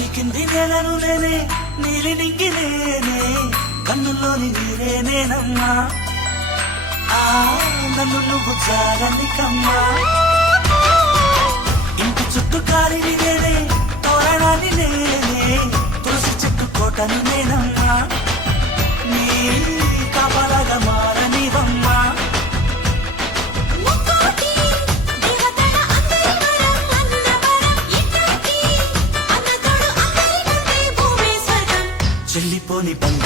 పలికింది నేలను నేనే నీలి నింగి నేనే కన్నుల్లోని నీరే నేనమ్మా నన్ను నువ్వు జారనికమ్మా ఇంటి చుట్టూ కాలిని నేనే తోరణాన్ని నేనే తులసి చెట్టు కోటను నేనమ్మా నీ కాపలాగా మారనివమ్మా చెల్లిపోని బంగారు